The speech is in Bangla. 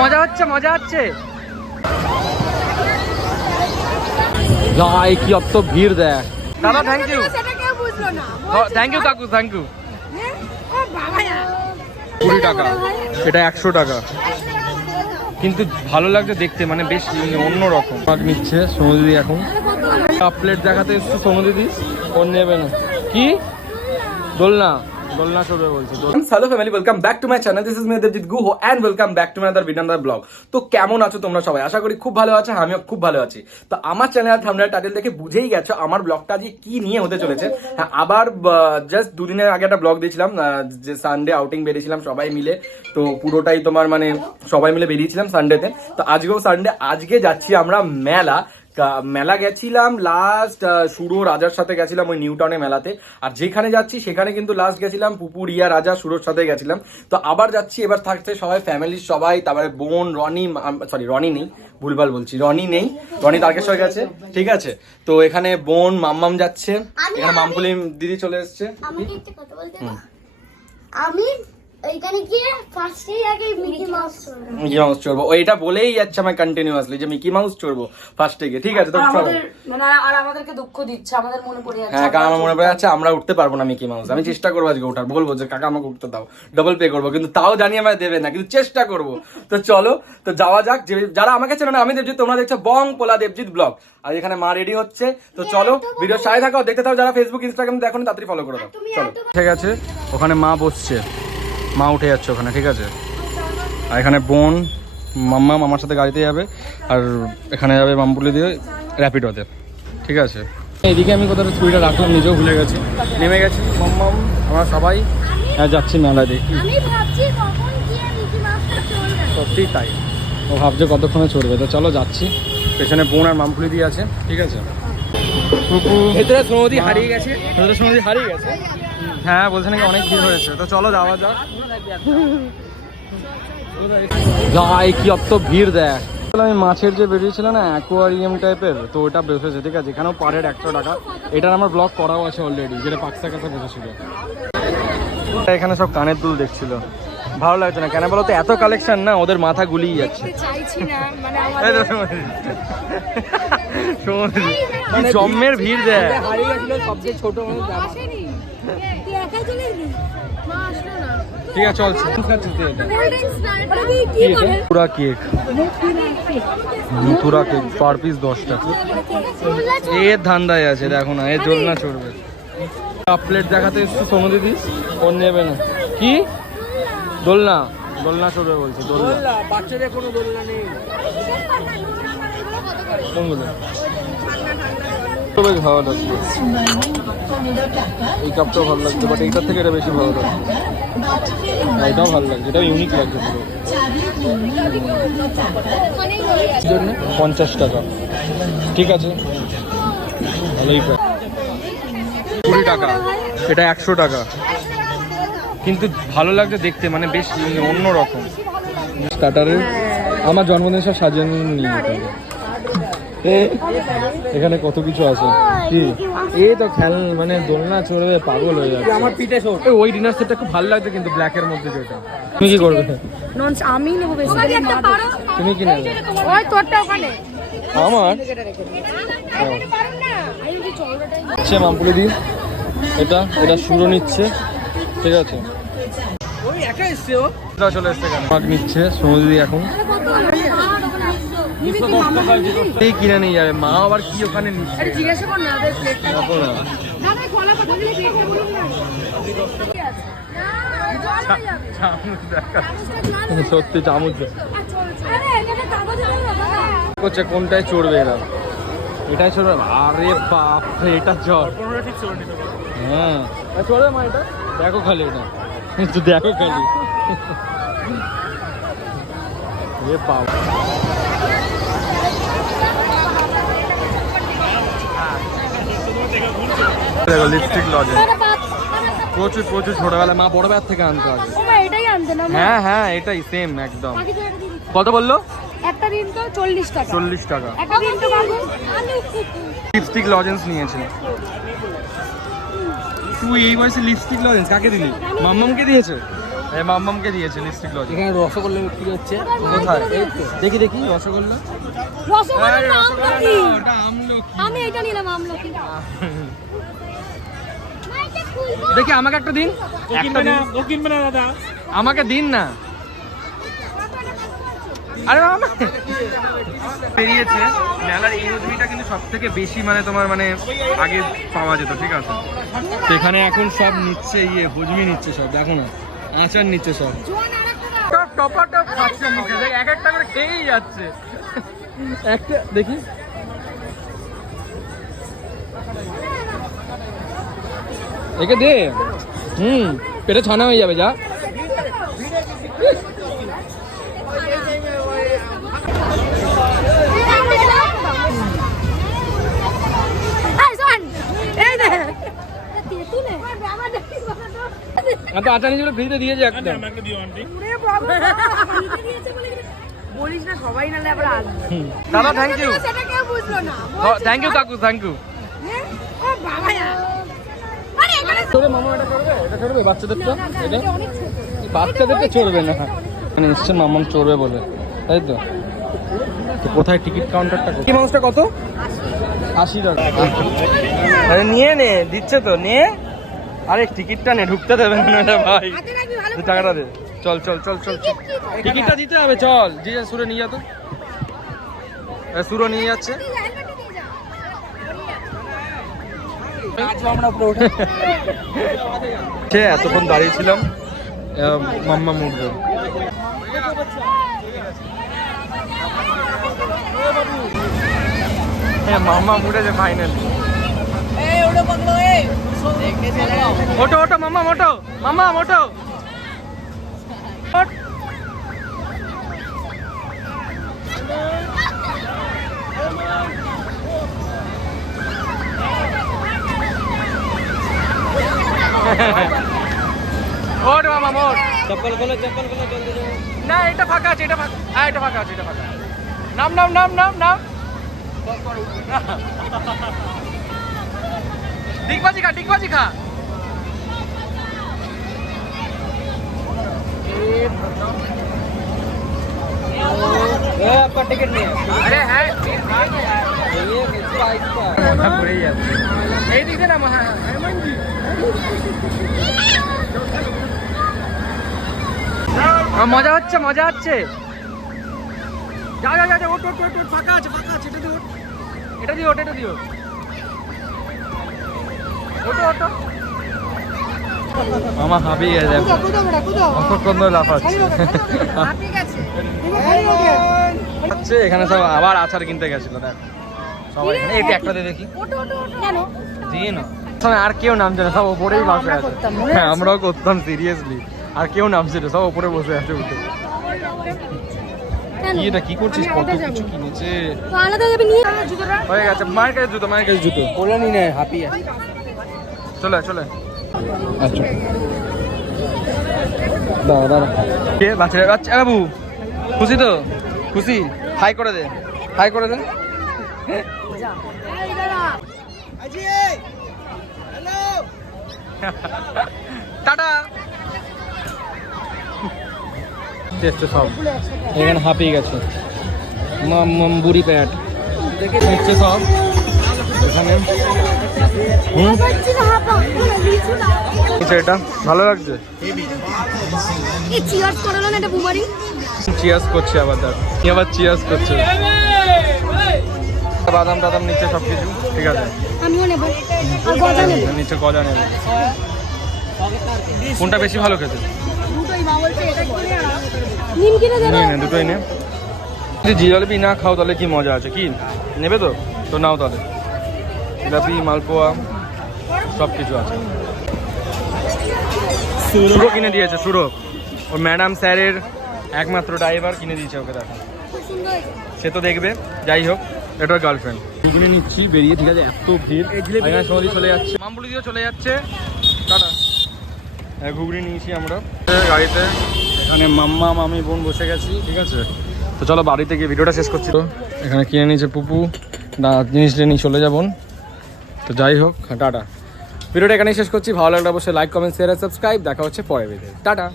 মজা হচ্ছে মজা হচ্ছে। কি অত ভিড় দেখ দাদা। থ্যাংক ইউ থ্যাংক ইউ কাকু থ্যাংক ইউ। 20 টাকা, এটা 100 টাকা, কিন্তু ভালো লাগছে দেখতে, মানে বেশ অন্যরকম। নিচ্ছে সমুদ্রি এখন কাপ প্লেট দেখাতে এসছে সমুদ্রি, ওর নেবে না কি দোলনা দোলনা চড়বে বলছে। Hello family, welcome back to my channel. This is me Debojit Guha and welcome back to my other video other vlog. তো কেমন আছো তোমরা সবাই? আশা করি খুব ভালো আছো, আমিও খুব ভালো আছি। তো আমার চ্যানেল থাম্বনেল টাইটেল দেখে বুঝেই গেছো আমার ব্লগটা আজকে কি নিয়ে হতে চলেছে। হ্যাঁ, আবার জাস্ট দুদিনের আগে একটা ব্লগ দিয়েছিলাম, যে সানডে আউটিং বেরিয়েছিলাম সবাই মিলে। তো পুরোটাই তোমার মানে সবাই মিলে বেরিয়েছিলাম সানডেতে। তো আজকেও সানডে, আজকে যাচ্ছি আমরা মেলা গেছিলাম লাস্ট, সুরো রাজার সাথে গেছিলাম ওই নিউ টাউনে মেলাতে। আর যেখানে যাচ্ছি সেখানে কিন্তু লাস্ট গেছিলাম পুপুরিয়া রাজা সুরোর সাথে গেছিলাম। তো আবার যাচ্ছি, এবার থাকছে সবাই ফ্যামিলির সবাই, তারপরে বোন রনি, সরি রনি নেই, ভুলভাল বলছি, রনি নেই, রনি তারকেশ্বর গেছে, ঠিক আছে। তো এখানে বোন মাম্মাম যাচ্ছে, এখানে মামকুলি দিদি চলে এসছে। আমি এইখানে গিয়ে ফার্স্টেই আগে মিকি মাউস চড়বো, ওইটা বলেই যাচ্ছে আমার কন্টিনিউয়াসলি যে মিকি মাউস চড়বো ফার্স্টে গিয়ে, ঠিক আছে। তো মানে আর আমাদেরকে দুঃখ দিচ্ছে, আমাদের মনে পড়ে যাচ্ছে। হ্যাঁ, কারণ আমার মনে পড়ে যাচ্ছে আমরা উঠতে পারবো না মিকি মাউস। আমি চেষ্টা করবো আজকে ওঠার, বলবো যে কাকা আমাকে উঠতে দাও, ডবল পে করবো, কিন্তু তাও জানি আমায় দেবে না, কিন্তু চেষ্টা করবো। তো চলো, তো যাওয়া যাক। যারা আমাকে চেনো না, আমি দেবজিৎ, তোমরা দেখছো বং পোলা দেবজিৎ ব্লগ। আর এখানে মা রেডি হচ্ছে, তো চলো ভিডিও সাথে থাকো, দেখতে থাকো। যারা ফেসবুক ইনস্টাগ্রাম দেখো না তাড়াতাড়ি ফলো করে দাও। চলো, ঠিক আছে। ওখানে মা বসছে, মা উঠে যাচ্ছে ওখানে, ঠিক আছে। আর এখানে বোন মাম্মা মামার সাথে গাড়িতে যাবে, আর এখানে যাবে মামপুলি দিয়ে র্যাপিডোতে, ঠিক আছে। এদিকে আমি কোথাও স্পিডটা রাখলাম, নিজেও ভুলে গেছি, নেমে গেছি মাম্মাম, আমরা সবাই যাচ্ছি মেলা দেখি। সত্যি তাই, ও ভাবছে কতক্ষণে চড়বে। তো চলো যাচ্ছি, পেছনে বোন আর মামপুলি দিয়ে আছে, ঠিক আছে। ভেতরে সমুদ্রি হারিয়ে গেছে, ভেতরে সমুদ্রি হারিয়ে গেছে। হ্যাঁ, বলছে নাকি অনেক ভিড় হয়েছে। তো চলো যাওয়া যাক। কি অত ভিড় দেখ। আমি মাছের যে বেরিয়েছিল না অ্যাকোয়ারিয়াম টাইপের, তো ওটা বসেছে, ঠিক আছে। এখানেও পার হেড 100 টাকা। এটার আমার ব্লগ করাও আছে অলরেডি, যেটা পাকসা কাছে বসেছিল। এখানে সব কানের দুল দেখছিল, ভালো লাগছে না কেন বলো তো? এত কালেকশন না, ওদের মাথা গুলিয়ে যাচ্ছে। জম্মের ভিড় দেয়। সবচেয়ে ছোট ঠিক আছে, চলছে। পুরা কেক, পুরা কেক পার পিস 10 টাকা। এর ধান্দায় আছে, দেখো না, এর দোলনা চড়বে। কাপ প্লেট দেখাতে এসছে সমুদ্রি দিস, ওর নেবে না কি দোলনা দোলনা চড়বে বলছে। দোলনা বাচ্চাদের কোনো দোলনা নেই। কোনগুলো ভালো লাগছে, এই কাপটাও ভালো লাগছে, বাট এইটার থেকে এটা বেশি ভালো লাগছে। এটাও ভালো লাগছে, এটাও ইউনিক লাগছে পুরো। 50 টাকা, ঠিক আছে, ভালোই প্রায়। 20 টাকা, এটা 100 টাকা, কিন্তু ভালো লাগছে দেখতে, মানে বেশ অন্যরকম। স্টার্টারে আমার জন্মদিন সব সাজিয়ে নিয়ে যেতে হবে। এখানে কত কিছু আছে, কি এই তো খেল, মানে দোলনা চড়বে পাগল হয়ে যাচ্ছে। আমার পিঠে ওই ডিনার সেটটা খুব ভালো লাগছে, কিন্তু ব্ল্যাকের মধ্যে যেটা। তুমি কি করবে? আমি নেব বেশি। তুমি কি নেবে? ওই তোরটা ওখানে আমার আচ্ছা, মামপুলি দি এটা এটা সুরো নিচ্ছে, ঠিক আছে। ওই একা এসছে, ও চলে এসছে কেন মাগ নিচ্ছে সমুদ্রি এখন। এই কিনে নিয়ে যাবে মা, আবার কি ওখানে নিচ্ছে জিজ্ঞাসা কর না। সত্যি চামচ করছে, কোনটায় চড়বে এরা? এটাই চড়বে? আরে বাপ, এটা চড়। হ্যাঁ চড়বে মা, এটা দেখো খালি, এটা দেখো খালি। এ বাবা, দেখো লিপস্টিক লজেন্স, প্রচুর প্রচুর। ছোটবেলায় মা বড় ব্যাগ থেকে আনতে হবে। হ্যাঁ হ্যাঁ, এটাই সেম একদম। কত বললো? একটা দিন তো 40 টাকা। 40 টাকা একটা দিন তো বাবু লিপস্টিক লজেন্স নিয়েছে। তুই এই বয়সে লিপস্টিক লজেন্স কাকে দিলি? মাম্মামকে দিয়েছে? এই মাম্মামকে দিয়েছে লিপস্টিক লজ। এখানে রসগোল্লা বিক্রি হচ্ছে। কোথায়? দেখি দেখি রসগোল্লা। রসগোল্লা আরে না, রসগোল্লা আমলকি। না, ওটা আমলকি। আমি এটা নিলাম আমলকি। দেখি আমাকে একটা দিন, একটা দিন। ও কিনবে না দাদা। আমাকে দিন না। আরে মামা বেরিয়েছে মেলার এই রজনীটা কিন্তু সব থেকে বেশি মানে তোমার মানে আগে পাওয়া যেত, ঠিক আছে? তো এখানে এখন সব নিচ্ছে হজমি নিচ্ছে সব, দেখো না আচার নিচ্ছে সব সব টপা টপ খাচ্ছে মুখে, দেখ এক একটা করে খেয়েই যাচ্ছে। একটা দেখি একে দে, পেটে ছানা হয়ে যাবে যা। তো আচার নিয়েছিল ফ্রিতে দিয়েছে একটা। বলিস না, সবাই নালে আবার আসবে। দাদা থ্যাংক ইউ, সেটা কেউ বুঝলো না। থ্যাংক ইউ কাকু, থ্যাংক ইউ। ও বাবা, আরে এখানে তোরে মামা এটা করবে, এটা করবে বাচ্চাদেরটা, এটা বাচ্চাদেরটা চড়বে না, মানে নিশ্চয় মামাম চড়বে বলে, তাই তো? তো কোথায় টিকিট কাউন্টারটা? কি মাংসটা কত? 80 টাকা। আরে নিয়ে নে, দিচ্ছে তো নে। আরে টিকিটটা নে, ঢুকতে দেবে না এটা ভাই, টাকাটা দে। চল চল চল চল, টিকিটটা দিতে হবে, চল। জি সুরে নিয়ে যা তো, সুরো নিয়ে যাচ্ছে। সে এতক্ষণ দাঁড়িয়েছিলাম, মাম্মা মুড়বে। হ্যাঁ মাম্মা মুড়েছে ফাইনালি। ওটো ওটো মাম্মা মোটো, মাম্মা মোটো। ওট মামা মোট। চপ্পল খোলো চপ্পল খোলো, জলদি যাও। না এটা ফাঁকা আছে, এটা ফাঁকা। হ্যাঁ এটা ফাঁকা আছে, এটা ফাঁকা। নাম নাম নাম নাম নাম। ডিগবাজি খা, ডিগবাজি খা। आपका टिकट नहीं है। আরে হ্যাঁ ये इसका इसका মাথা পড়েই যাচ্ছে। এই দিকে না মহা মজা হচ্ছে, মজা হচ্ছে। যা যা যা, ওট ওট ওট, ফাঁকা আছে, ফাঁকা আছে, এটা দিও, এটা দিও, এটা দিও, ওটো ওটো। মামা হাবি গেছে, দেখো কতক্ষণ ধরে লাফাচ্ছে। আচ্ছা এখানে সব আবার আচার কিনতে গেছিল, দেখ সবাই এখানে। এটা একটা দিয়ে দেখি, কেন দিয়ে না আর কেউ নামছে না, সব ওপরেই বসে আছে। হ্যাঁ আমরাও করতাম সিরিয়াসলি, আর কেউ নামছে না, সব ওপরে বসে আছে উঠে। কি এটা কি করছিস? কত কিছু কিনেছে। আলাদা যাবে নিয়ে জুতোটা হয়ে গেছে, মায়ের কাছে জুতো, মায়ের কাছে জুতো। बोला नहीं ना हैप्पी है। চলে চলে, আচ্ছা দাঁড়া দাঁড়া। কে বাচ্চা বাচ্চা বাবু খুশি তো? খুশি? হাই করে দে, হাই করে দে। টাটা। দেখছো সব এখানে হাঁপিয়ে গেছে, বুড়ি প্যাট দেখছে সব এখানে। এটা ভালো লাগছে। চিয়ার্স করলো না, এটা বুমারি। চিয়ার্স করছে আবার, দেখ কি আবার চিয়ার্স করছে। বাদাম টাদাম নিচ্ছে সব কিছু, ঠিক আছে। আমিও নেব, আর গজা নেব। নিচে গজা নেবে। কোনটা বেশি ভালো খেতে? নিম কিনে দেবো। নে দুটোই নে। যদি জিলাপি না খাও তাহলে কি মজা আছে? কি নেবে তো? তো নাও তাহলে, জিলাপি মালপোয়া সব কিছু আছে। সুরো কিনে দিয়েছে, সুরো ওর ম্যাডাম স্যারের একমাত্র ড্রাইভার কিনে দিয়েছে ওকে, দেখো সে তো দেখবে। যাই হোক, এটা গার্লফ্রেন্ড। ঘুগনি নিচ্ছি বেরিয়ে, ঠিক আছে। এত ভিড়, এখানে সমাধি চলে যাচ্ছে, মামপুলি দিয়েও চলে যাচ্ছে। টাটা। ঘুগনি নিয়েছি আমরা গাড়িতে, এখানে মাম্মা মামি বোন বসে গেছি, ঠিক আছে। তো চলো বাড়িতে গিয়ে ভিডিওটা শেষ করছি। তো এখানে কিনে নিয়েছে পুপু জিনিসটা নিয়ে চলে যাবো। তো যাই হোক, টাটা। ভিডিওটা এখানেই শেষ করছি। ভালো লাগলে অবশ্যই লাইক কমেন্ট শেয়ার আর সাবস্ক্রাইব। দেখা হচ্ছে পরের ভিডিও। টাটা।